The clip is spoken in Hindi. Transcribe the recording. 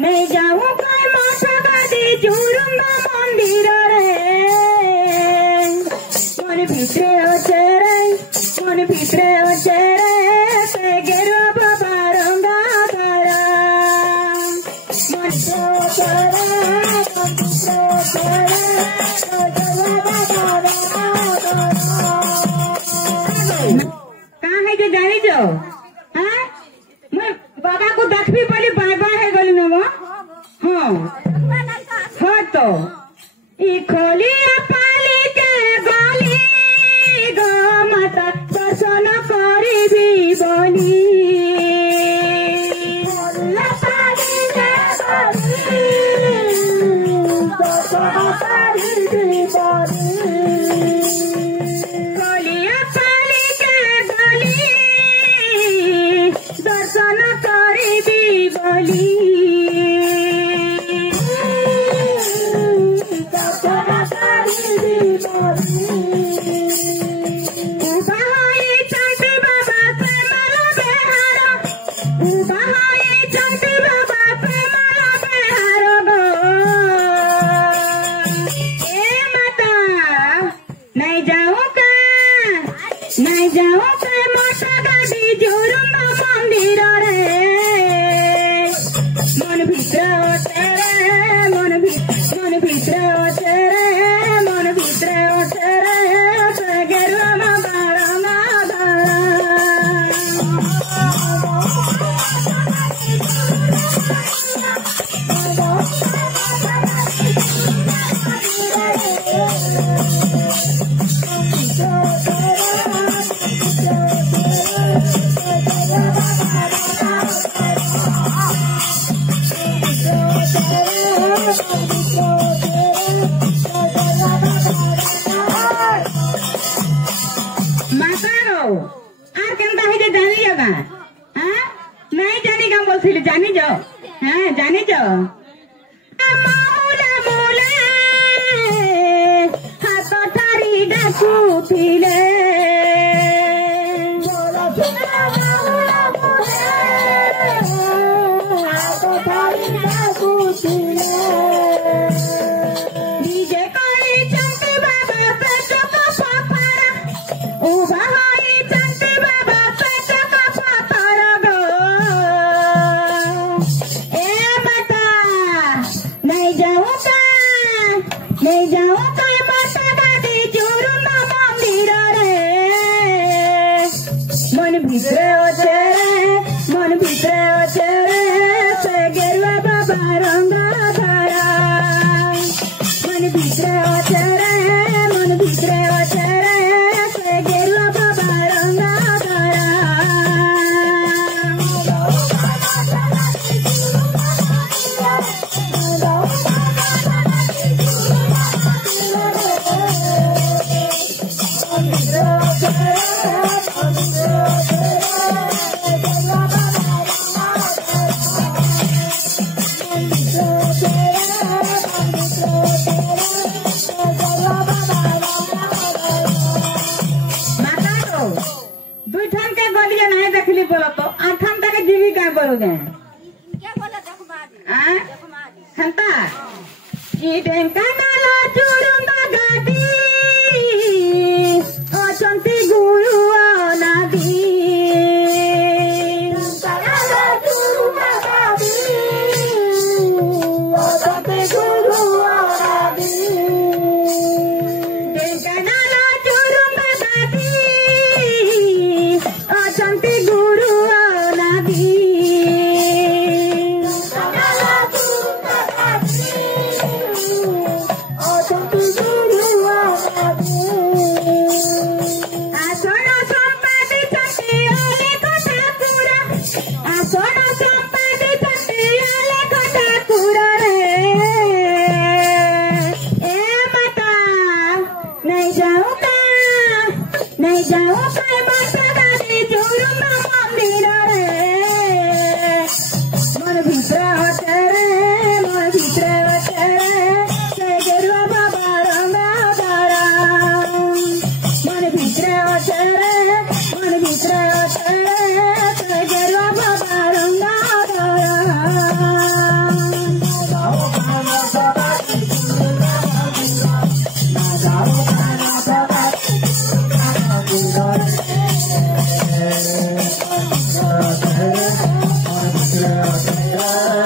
नहीं जाऊं कोई मोटा गाड़ी जुरुंगा मंदिर रे मन भितरे अच्छे रे मन भितरे अच्छे रे ते गेरुआ बाबा रंगा तारा मन तो तारा कहाँ है जो जानी जो हाँ मैं बाबा को देख भी बोली बाबा है गली ना वो हाँ हाँ तो ई खोली पाली के गली गो माता दर्शन करी भी बोली दर्शन करी भी बोली नहीं जाऊं का मोटा गाड़ी जुरुंगा मंदिर रे मन भितरे ओटे रे मन भितरे ओटे रे मन भितरे ओटे रे ते गेरुआ बाबा रंगा तारा नहीं जानी क्या बोलती जानी जाओ हाँ जानी जाओ हाथ थारी डाकू थिले डीजे कोई चंटी बाबा पे चोका पापा उबा होई चंटी बाबा पे चोका पापा गो ए बता नहीं जाऊं का मोटा गाड़ी जुरुंगा मंदिर रे मन भितरे अच्छे रे ते गेरुआ बाबा रंगा तारा मन भितरे अच्छे रे ते गेरुआ बाबा रंगा तारा बोलो तो आठम तक जीविका बोलोगे हंता ढेंकानाल जुरुंगा गाड़ी अचंती गुरु नादी Hare